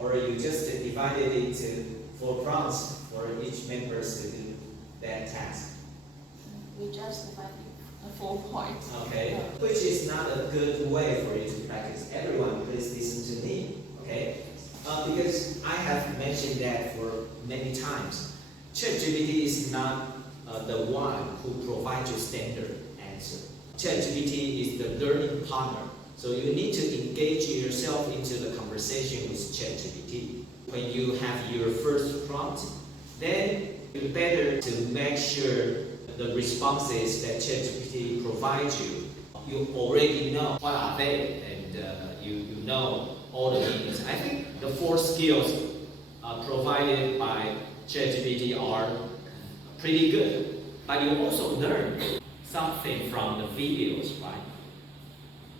or you just divided it into 4 prompts for each member to do that task? We just divided the 4 points. Okay, which is not a good way for you to practice. Everyone, please listen to me. Okay, because I have mentioned that for many times. ChatGPT is not the one who provides you standard answer. ChatGPT is the learning partner. So you need to engage yourself into the conversation with ChatGPT. When you have your first prompt, then it's better to make sure the responses that ChatGPT provides you, you already know what are they, and you know all the meanings. I think the 4 skills provided by ChatGPT are pretty good, but you also learn something from the videos, right?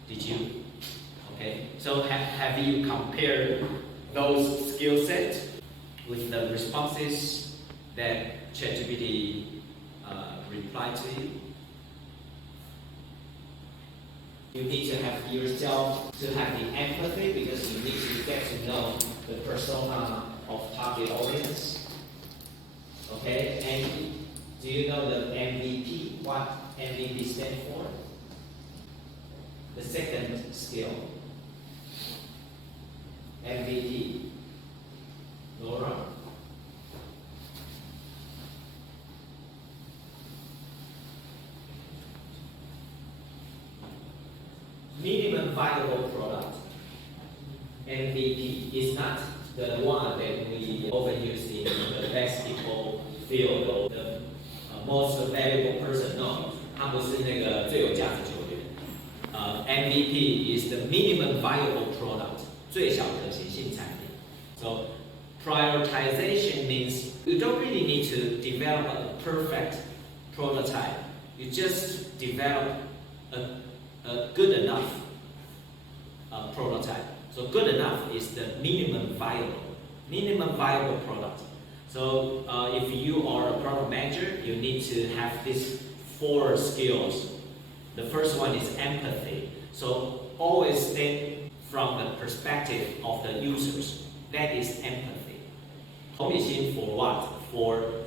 Did you? Okay, so have you compared those skill sets with the responses that ChatGPT replied to you? You need to have yourself to have the empathy, because you need to get to know the persona of target audience. Okay, and do you know the MVP? What MVP stands for? The second skill. MVP. Laura? Minimum viable product. MVP is not the one that we often use in the basketball field or the most valuable person. No, 他不是那个最有价值球员。MVP is the minimum viable product， 最小可行性产品。So prioritization means you don't really need to develop a perfect prototype. You just develop a good enough prototype. So good enough is the minimum viable product. So if you are a product manager, you need to have these 4 skills. The first one is empathy. So always think from the perspective of the users. That is empathy. 同理心 for what?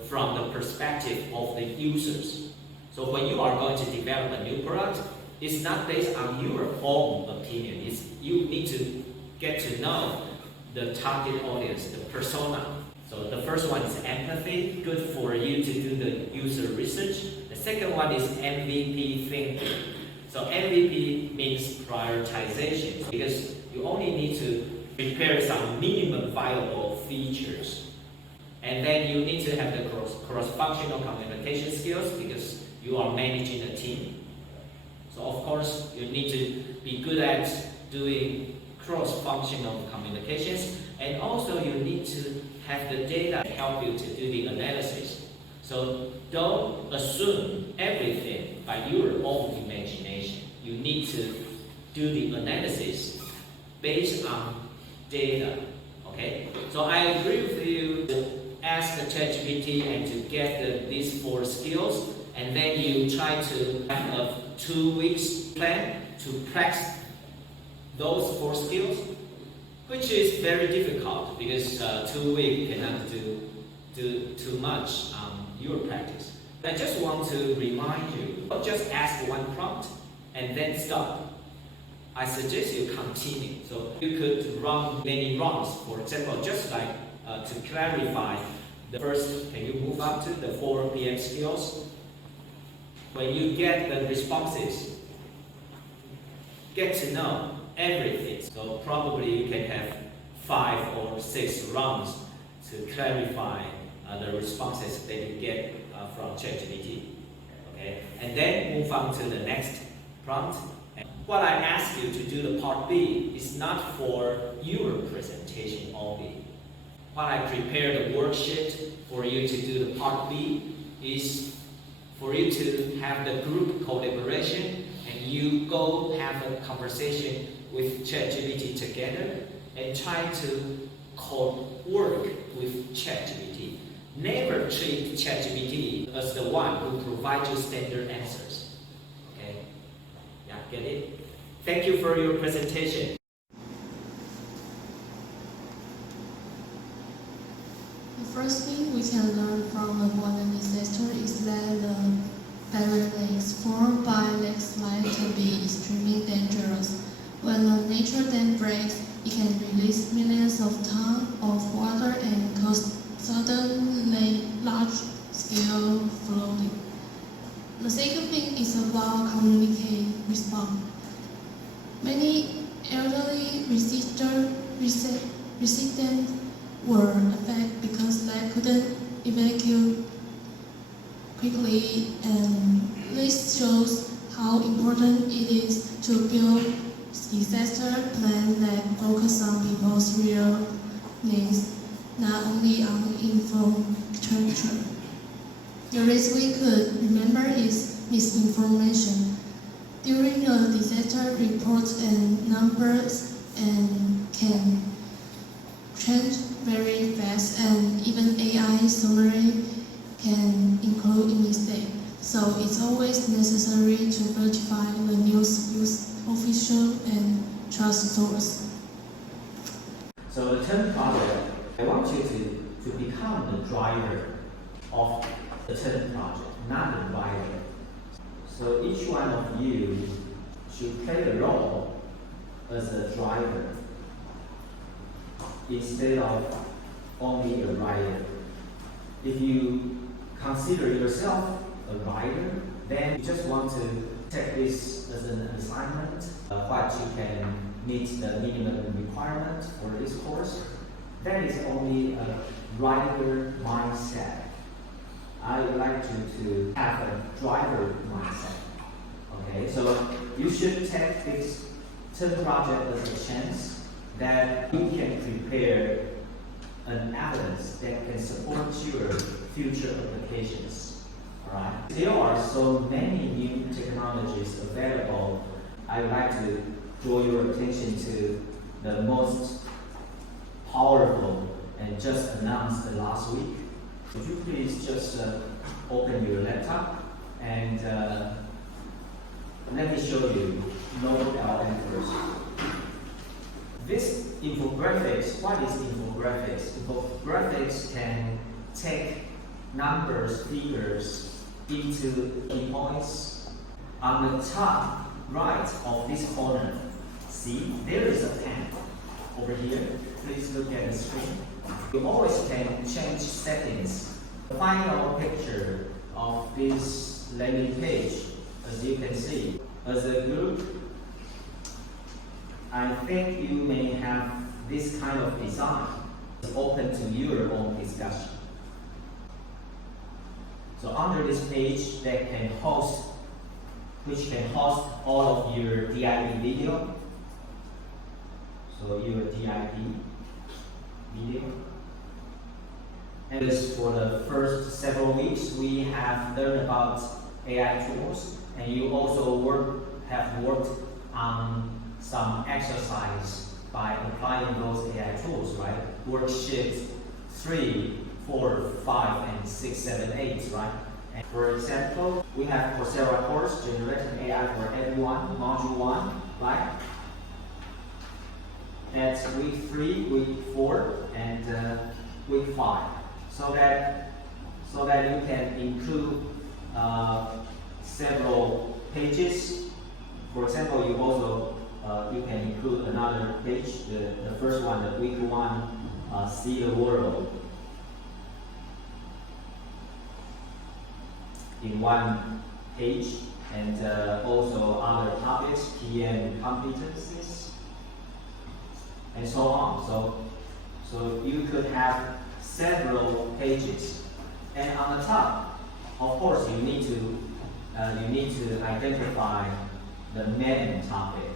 From the perspective of the users. So when you are going to develop a new product, it's not based on your own opinion. You need to get to know the target audience, the persona. So the first one is empathy, good for you to do the user research. The second one is MVP thinking. So MVP means prioritization, because you only need to prepare some minimum viable features. And then you need to have the cross-functional communication skills, because you are managing a team. So of course, you need to be good at doing cross-functional communications, and also you need to have the data help you to do the analysis. So don't assume everything by your own imagination. You need to do the analysis based on data. Okay? So I agree with you to ask the ChatGPT and to get these 4 skills, and then you try to have a 2 weeks plan to practice those 4 skills, which is very difficult, because 2 weeks cannot do too much on your practice. I just want to remind you, don't just ask 1 prompt and then stop. I suggest you continue. So you could run many rounds. For example, just like to clarify the first, can you move up to the 4 PM skills? When you get the responses, get to know everything. So probably you can have 5 or 6 rounds to clarify the responses that you get from ChatGPT. Okay, and then move on to the next prompt. And what I ask you to do the part B is not for your presentation only. What I prepared the worksheet for you to do the part B is for you to have the group collaboration, and you go have a conversation with ChatGPT together and try to co-work with ChatGPT. Never treat ChatGPT as the one who provides you standard answers. Okay? Yeah, get it? Thank you for your presentation. first thing we can learn from a water disaster is that the barrier lakes formed by landslides can be extremely dangerous. When a natural dam breaks, it can release millions of tons of water and cause sudden large-scale flooding. The second thing is about communicate response. Many elderly residents were affected because they couldn't evacuate quickly, and this shows how important it is to build disaster plans that focus on people's real needs, not only on infrastructure. The risk we could remember is misinformation. During a disaster, reports and numbers can change very fast, and even AI summary can include mistakes. So it's always necessary to verify the news with official and trust source. So the 10 project, I want you to become the driver of the 10 project, not the driver. So each one of you should play a role as a driver instead of only a rider. If you consider yourself a rider, then you just want to take this as an assignment, what you can meet the minimum requirement for this course. That is only a rider mindset. I would like you to have a driver mindset. Okay, so you should take this 10 project as a chance that you can prepare an evidence that can support your future applications. Alright. There are so many new technologies available. I would like to draw your attention to the most powerful and just announced last week. Would you please just open your laptop and let me show you NoLM first. This infographics, what is infographics? Infographics can take numbers, figures into key points. On the top right of this corner, see, there is a pen over here. Please look at the screen. You always can change settings. The final picture of this landing page, as you can see, as a group, I think you may have this kind of design. It's open to your own discussion. So under this page, that can host, which can host all of your DIB video. So your DIB video. And this for the first several weeks, we have learned about AI tools, and you also have worked on some exercise by applying those AI tools, right? Worksheet 3, 4, 5, and 6, 7, 8, right? And for example, we have Coursera course, Generating AI for Everyone, Module 1, right? That's week 3, week 4, and week 5. So that you can include several pages. For example, you also you can include another page. The first one, the week 1, see the world in one page, and also other topics, PM competencies, and so on. So you could have several pages, and on the top, of course, you need to identify the main topic.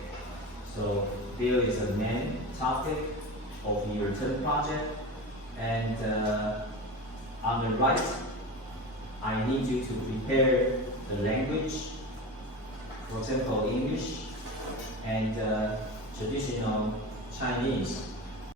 So there is a main topic of your 10 project, and on the right, I need you to prepare the language, for example, English and traditional Chinese.